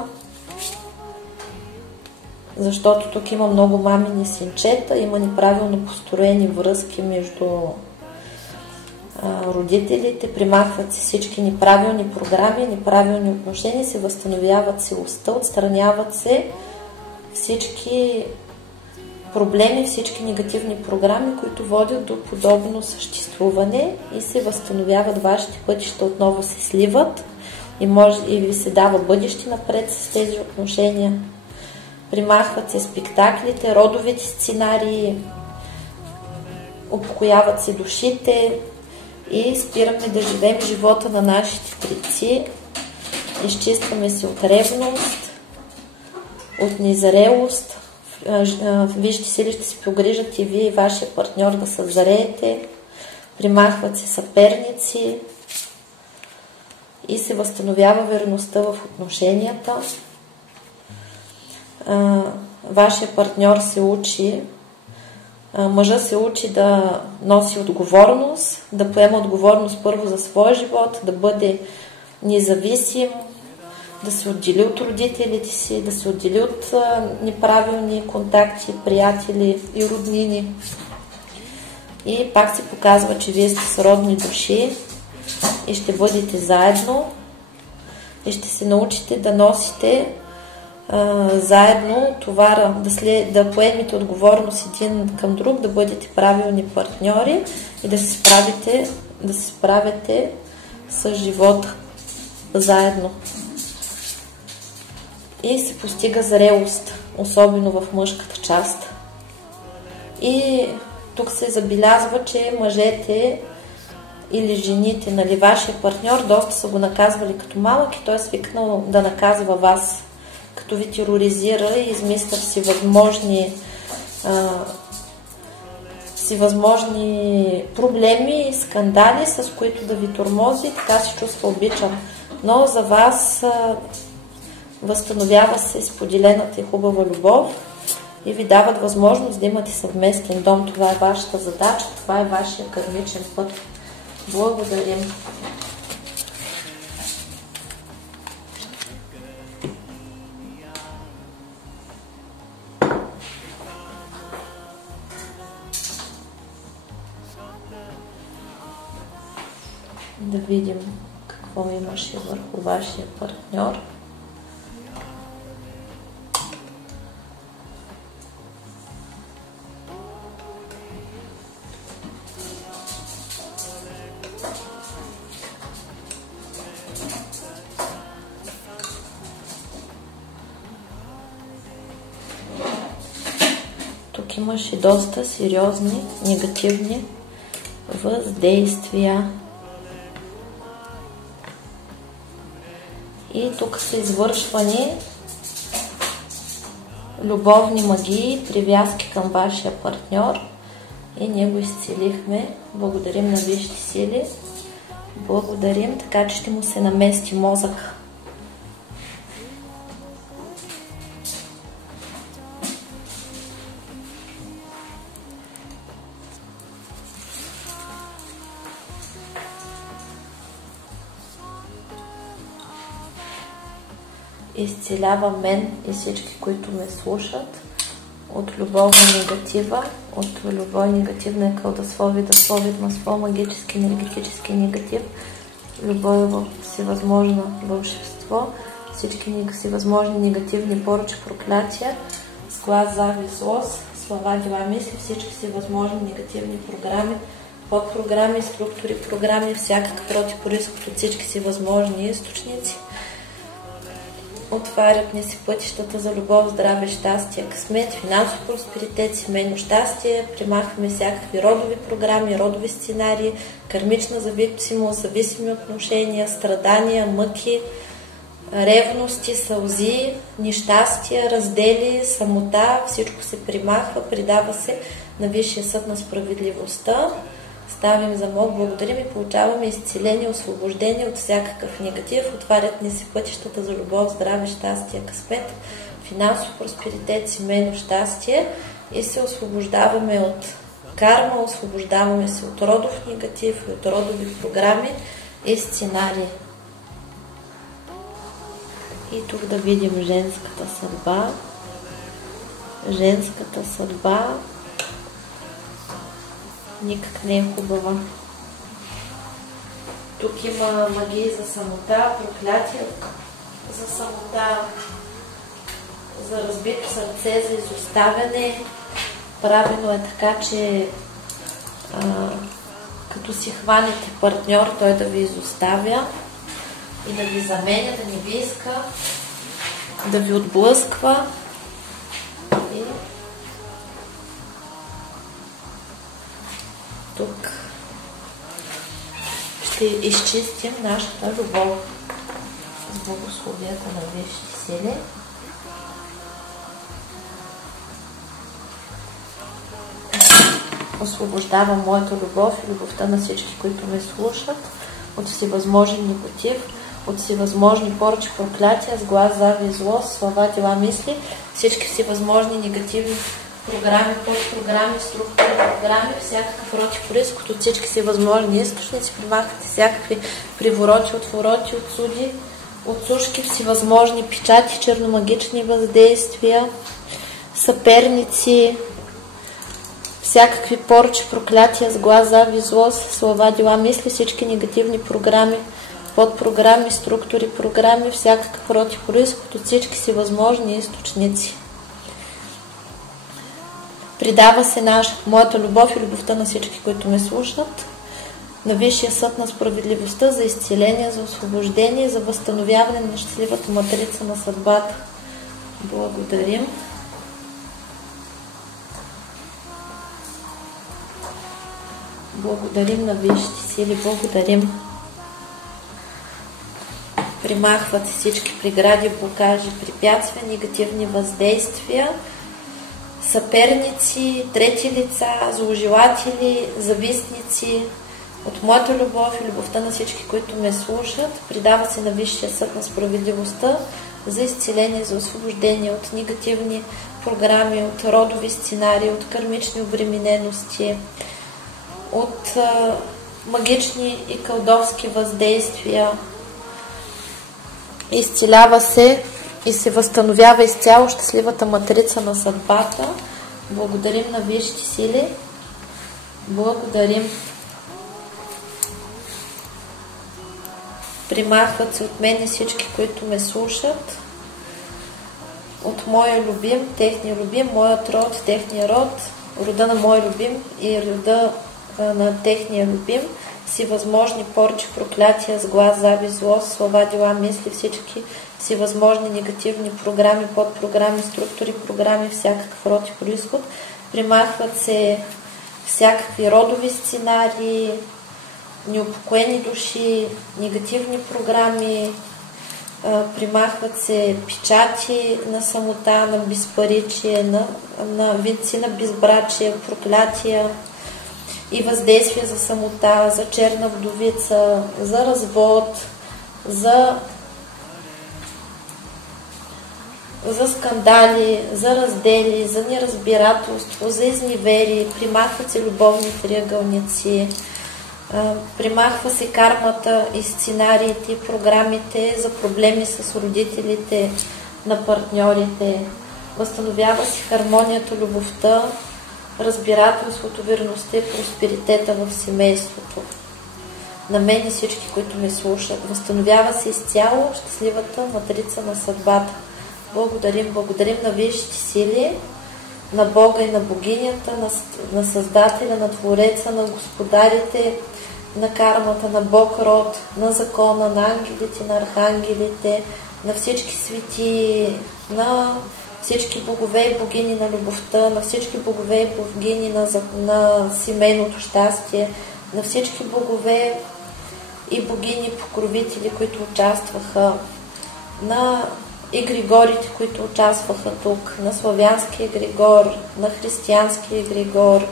защото тук има много мамини синчета, има неправилно построени връзки между родителите, примахват се всички неправилни програми, неправилни отношения, се възстановяват силостта, отстраняват се всички проблеми, всички негативни програми, които водят до подобно съществуване и се възстановяват вашите пътища, отново се сливат и ви се дава бъдеще напред с тези отношения. примахват се спектаклите, родовите сценарии, упокояват се душите и спираме да живеем живота на нашите предци. Изчистваме се от ревност, от незрелост. Вижте сили ще се погрижат и вие и вашия партньор да съзреете. Примахват се съперници и се възстановява верността в отношенията. Вашия партньор се учи, мъжа се учи да носи отговорност, да поема отговорност първо за своя живот, да бъде независим, да се отдели от родителите си, да се отдели от неправилни контакти, приятели и роднини. И пак се показва, че вие сте сродни души и ще бъдете заедно и ще се научите да носите заедно товара, да поемете отговорност един към друг, да бъдете правилни партньори и да се справяте с живота заедно. И се постига зрелост, особено в мъжката част. И тук се забелязва, че мъжете или жените, нали, вашия партньор, доста са го наказвали като малък и той е свикнал да наказва вас, като ви тероризира и измисля всевъзможни проблеми и скандали, с които да ви тормози, така се чувства обичан. Но за вас възстановява се споделената и хубава любов и ви дават възможност да имате съвместен дом. Това е вашата задача, това е вашия кармичен път. Благодарим. Да видим какво имаше върху вашия партньор. Тук имаше доста сериозни негативни въздействия. И тук са извършвани любовни магии, привязки към вашия партньор и ние го изцелихме. Благодарим на висшите сили. Благодарим, така че ще му се намести мозък. Изцелявам мен и всички, които ме слушат от любовна негатива, от любов негативна кълдословие, да масло, магически, енергетически негатив, любов в всевъзможно вълшебство, всички всевъзможни негативни поръчи, проклятия, с глас, завист, злост, слова, дела, мисли, всички всевъзможни негативни програми, подпрограми, структури, програми, всякакъв противоизход от всички всевъзможни източници. Отварят ни се пътищата за любов, здраве, щастие, късмет, финансов просперитет, семейно щастие, примахваме всякакви родови програми, родови сценарии, кармична зависимост, зависими отношения, страдания, мъки, ревности, сълзи, нещастия, раздели, самота, всичко се примахва, предава се на Висшия съд на справедливостта. Ставим замок, благодарим и получаваме изцеление, освобождение от всякакъв негатив. Отварят ни се пътищата за любов, здраве, щастие, късмет, финансов просперитет, семейно щастие и се освобождаваме от карма, освобождаваме се от родов негатив, от родови програми и сценарии. И тук да видим женската съдба. Женската съдба никак не е хубава. Тук има магии за самота, проклятия за самота, за разбито сърце, за изоставяне. Правилно е така, че като си хванете партньор, той да ви изоставя и да ви заменя, да не ви иска, да ви отблъсква ще изчистим нашата любов с благословията на висшите сили. Освобождавам моята любов и любовта на всички, които ме слушат, от всевъзможен негатив, от всевъзможни поръчи, проклятия, с глас, завист, злост, слова, дела, мисли, всички всевъзможни негативни програми, подпрограми, структури, програми, всякакъв род и пориск от всички всевъзможни източници, примахвате всякакви привороти, отвороти, отсуди, отсушки, всевъзможни печати, черномагични въздействия, съперници, всякакви поръчи, проклятия, с глас, завист, злост, слова, дела, мисли, всички негативни програми, подпрограми, структури, програми, всякакъв род и произход от всички си възможни източници. Придава се моята любов и любовта на всички, които ме слушат, на Висшия съд на справедливостта за изцеление, за освобождение, за възстановяване на щастливата матрица на съдбата. Благодарим. Благодарим на висшите сили, благодарим. Примахват всички прегради, блокажи, препятствия, негативни въздействия, съперници, трети лица, зложелатели, завистници от моята любов и любовта на всички, които ме слушат. Придава се на Висшия съд на справедливостта за изцеление, за освобождение от негативни програми, от родови сценарии, от кармични обременености, от магични и колдовски въздействия. Изцелява се и се възстановява изцяло щастливата матрица на съдбата. Благодарим на висшите сили. Благодарим. Примахват се от мен всички, които ме слушат. От моя любим, техния любим, моят род, техния род, рода на моя любим и рода на техния любим, си възможни поръчи, проклятия, с глас, завист, злост, слова, дела, мисли, всички си възможни негативни програми, подпрограми, структури, програми, всякакъв род и произход. Примахват се всякакви родови сценарии, неупокоени души, негативни програми, примахват се печати на самота, на безпаричие, на вици, на безбрачие, проклятия и въздействие за самота, за черна вдовица, за развод, за скандали, за раздели, за неразбирателство, за изневери, примахват се любовни триъгълници, примахва се кармата и сценариите, програмите за проблеми с родителите на партньорите, възстановява се хармонията, любовта, разбирателството, верността и просперитета в семейството. На мен и всички, които ме слушат. Възстановява се изцяло щастливата матрица на съдбата. Благодарим, благодарим на висшите сили, на Бога и на богинята, на Създателя, на Твореца, на господарите, на кармата, на Бог род, на закона, на ангелите, на архангелите, на всички свети, на всички богове и богини на любовта, на всички богове и богини на семейното щастие, на всички богове и богини покровители, които участваха, на егрегорите, които участваха тук, на славянския егрегор, на християнския егрегор.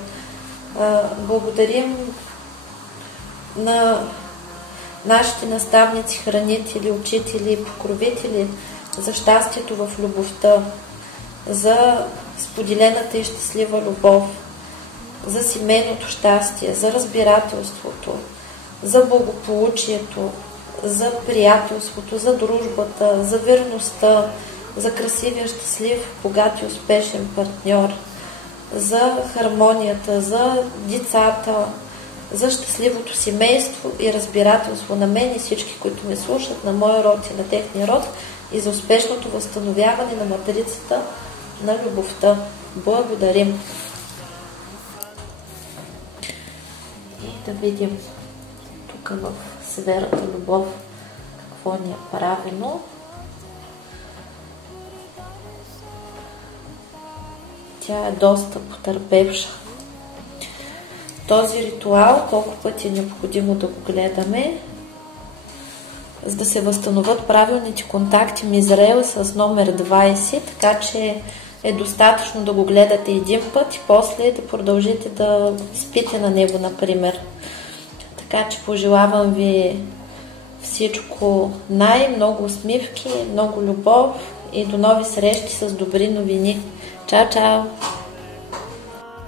Благодарим на нашите наставници, хранители, учители и покровители за щастието в любовта, за споделената и щастлива любов, за семейното щастие, за разбирателството, за благополучието, за приятелството, за дружбата, за верността, за красивия, щастлив, богат и успешен партньор, за хармонията, за децата, за щастливото семейство и разбирателство на мен и всички, които ме слушат, на моя род и на техния род, и за успешното възстановяване на матрицата на любовта. Благодарим. И да видим тук в сферата любов какво ни е правено. Тя е доста потърпевша. този ритуал, колко пъти е необходимо да го гледаме, за да се възстановят правилните контакти Мизраел с номер 20, така че е достатъчно да го гледате един път и после да продължите да спите на него, например. Така че пожелавам ви всичко много усмивки, много любов и до нови срещи с добри новини. Чао, чао!